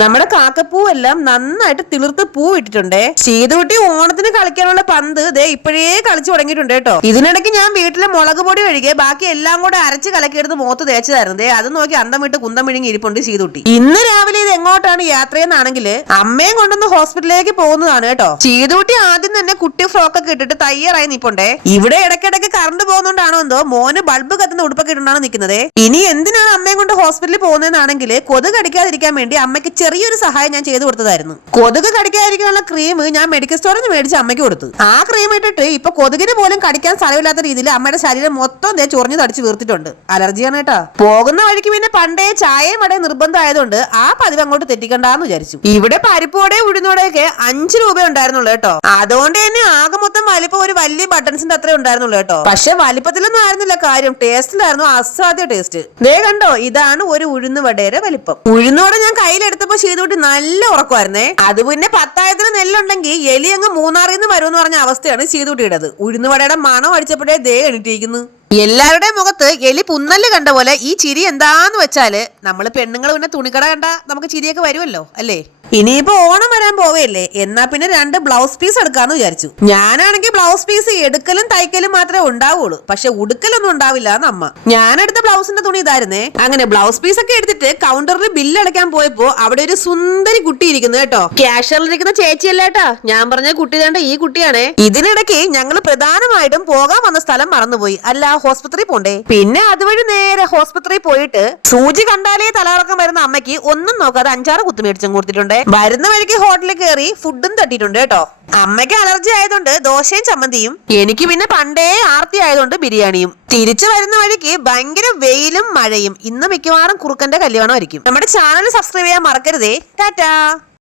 നമ്മുടെ കാക്കപ്പൂ എല്ലാം നന്നായിട്ട് തിളിർത്ത് പൂ ഇട്ടിട്ടുണ്ടേ. സീതുകുട്ടി ഓണത്തിന് കളിക്കാനുള്ള പന്ത് ദേ ഇപ്പോഴേ കളിച്ചു തുടങ്ങിയിട്ടുണ്ട് കേട്ടോ. ഇതിനിടയ്ക്ക് ഞാൻ വീട്ടിലെ മുളക് പൊടി ഒഴികെ ബാക്കി എല്ലാം കൂടെ അരച്ച് കലക്കിയെടുത്ത് മുഖത്ത് തേച്ചതായിരുന്നു. അത് നോക്കി അന്തം വിട്ട് കുന്തം വിഴുങ്ങി ഇരിപ്പുണ്ട് സീതുകുട്ടി. ഇന്ന് രാവിലെ ഇത് എങ്ങോട്ടാണ് യാത്രയെന്നാണെങ്കിൽ അമ്മയും കൊണ്ടൊന്ന് ഹോസ്പിറ്റലിലേക്ക് പോകുന്നതാണ് കേട്ടോ. സീതുകുട്ടി ആദ്യം തന്നെ കുട്ടി ഫ്രോക്കൊക്കെ ഇട്ടിട്ട് തയ്യാറായി നിൽപ്പുണ്ടേ. ഇവിടെ ഇടയ്ക്കിടയ്ക്ക് കറണ്ട് പോകുന്നോണ്ടാണോ എന്തോ മോന് ബൾബ് കത്തുന്ന ഉടുപ്പൊക്കെ ഇട്ടുകൊണ്ടാണ് നിൽക്കുന്നത്. ഇനി എന്തിനാണ് അമ്മയും കൊണ്ട് ഹോസ്പിറ്റലിൽ പോകുന്നതെന്നാണെങ്കിൽ കൊതുക് കടിക്കാതിരിക്കാൻ വേണ്ടി അമ്മയ്ക്ക് ചെറിയൊരു സഹായം ഞാൻ ചെയ്തു കൊടുത്തതായിരുന്നു. കൊതുക് കടിക്കാതിരിക്കാനുള്ള ക്രീം ഞാൻ മെഡിക്കൽ സ്റ്റോറിൽ നിന്ന് മേടിച്ച് അമ്മയ്ക്ക് കൊടുത്തു. ആ ക്രീം ഇട്ടിട്ട് ഇപ്പൊ കൊതുകിന് പോലും കടിക്കാൻ സ്ഥലമില്ലാത്ത രീതിയിൽ അമ്മയുടെ ശരീരം മൊത്തം ചൊറിഞ്ഞു തടിച്ചു വീർത്തിട്ടുണ്ട്. അലർജിയാണ് കേട്ടാ. പോകുന്ന വഴിക്ക് പിന്നെ പണ്ടേ ചായയും വടയും നിർബന്ധമായതുകൊണ്ട് ആ പതിവ് അങ്ങോട്ട് തെറ്റിക്കണ്ടെന്ന് വിചാരിച്ചു. ഇവിടെ പരിപ്പോടെ ഉഴുന്നോടെയൊക്കെ 5 രൂപ ഉണ്ടായിരുന്നുള്ളൂ കേട്ടോ. അതുകൊണ്ട് തന്നെ ആകെ മൊത്തം വലിപ്പം ഒരു വലിയ ബട്ടൺസിന്റെ അത്രേ ഉണ്ടായിരുന്നുള്ളൂ കേട്ടോ. പക്ഷെ വലിപ്പത്തിലൊന്നും ആയിരുന്നില്ല കാര്യം, ടേസ്റ്റിലായിരുന്നു അസാധ്യ ടേസ്റ്റ്. ദേ കണ്ടോ, ഇതാണ് ഒരു ഉഴുന്ന് വടയുടെ വലിപ്പം. ഉഴുന്നോടെ ഞാൻ കയ്യിലെടുത്തപ്പോ ചെയ്തുകൊണ്ട് നല്ല ഉറക്കമായിരുന്നേ. അത് പിന്നെ 10,000 നെല്ലുണ്ടെങ്കിൽ എലി അങ്ങ് മൂന്നാറിൽ നിന്ന് വരുമെന്ന് പറഞ്ഞ അവസ്ഥയാണ് സീതുട്ടിയുടേത്. ഉഴുന്നുവടയുടെ മണം അടിച്ചപ്പോഴേ ദേ എണീറ്റിരിക്കുന്നു. എല്ലാവരുടെയും മുഖത്ത് എലി പുന്നല് കണ്ട പോലെ ഈ ചിരി എന്താന്ന് വെച്ചാല് നമ്മള് പെണ്ണുങ്ങൾ പിന്നെ തുണിക്കട കണ്ട നമുക്ക് ചിരിയൊക്കെ വരുമല്ലോ അല്ലേ. ഇനിയിപ്പോ ഓണം വരാൻ പോവല്ലേ, എന്നാ പിന്നെ 2 ബ്ലൗസ് പീസ് എടുക്കാന്ന് വിചാരിച്ചു. ഞാനാണെങ്കിൽ ബ്ലൗസ് പീസ് എടുക്കലും തയ്ക്കലും മാത്രമേ ഉണ്ടാവുള്ളൂ, പക്ഷെ ഉടുക്കലൊന്നും ഉണ്ടാവില്ല എന്നമ്മ. ഞാനെടുത്ത ബ്ലൗസിന്റെ തുണി ഇതായിരുന്നേ. അങ്ങനെ ബ്ലൗസ് പീസ് ഒക്കെ എടുത്തിട്ട് കൗണ്ടറിൽ ബില്ല് അടയ്ക്കാൻ പോയപ്പോ അവിടെ ഒരു സുന്ദരി കുട്ടി ഇരിക്കുന്നു കേട്ടോ. ക്യാഷറിലിരിക്കുന്ന ചേച്ചിയല്ല കേട്ടാ, ഞാൻ പറഞ്ഞ കുട്ടി വേണ്ട ഈ കുട്ടിയാണേ. ഇതിനിടയ്ക്ക് ഞങ്ങൾ പ്രധാനമായിട്ടും പോകാൻ വന്ന സ്ഥലം മറന്നുപോയി. അല്ല, ഹോസ്പിറ്റലിൽ പോണ്ടേ. പിന്നെ അതുവഴി നേരെ ഹോസ്പിറ്റലിൽ പോയിട്ട് സൂചി കണ്ടാലേ തലകറക്കം വരുന്ന അമ്മയ്ക്ക് ഒന്നും നോക്കാതെ 5-6 കുത്തു മേടിച്ചും കൊടുത്തിട്ടുണ്ട്. വരുന്ന വഴിക്ക് ഹോട്ടലിൽ കയറി ഫുഡും തട്ടിയിട്ടുണ്ട് കേട്ടോ. അമ്മയ്ക്ക് അലർജി ആയതുകൊണ്ട് ദോശയും ചമ്മന്തിയും, എനിക്ക് പിന്നെ പണ്ടേ ആർത്തി ആയതുകൊണ്ട് ബിരിയാണിയും. തിരിച്ചു വരുന്ന വഴിക്ക് ഭയങ്കര വെയിലും മഴയും. ഇന്ന് മിക്കവാറും കുറുക്കന്റെ കല്യാണമായിരിക്കും. നമ്മുടെ ചാനൽ സബ്സ്ക്രൈബ് ചെയ്യാൻ മറക്കരുതേ. ടാറ്റാ.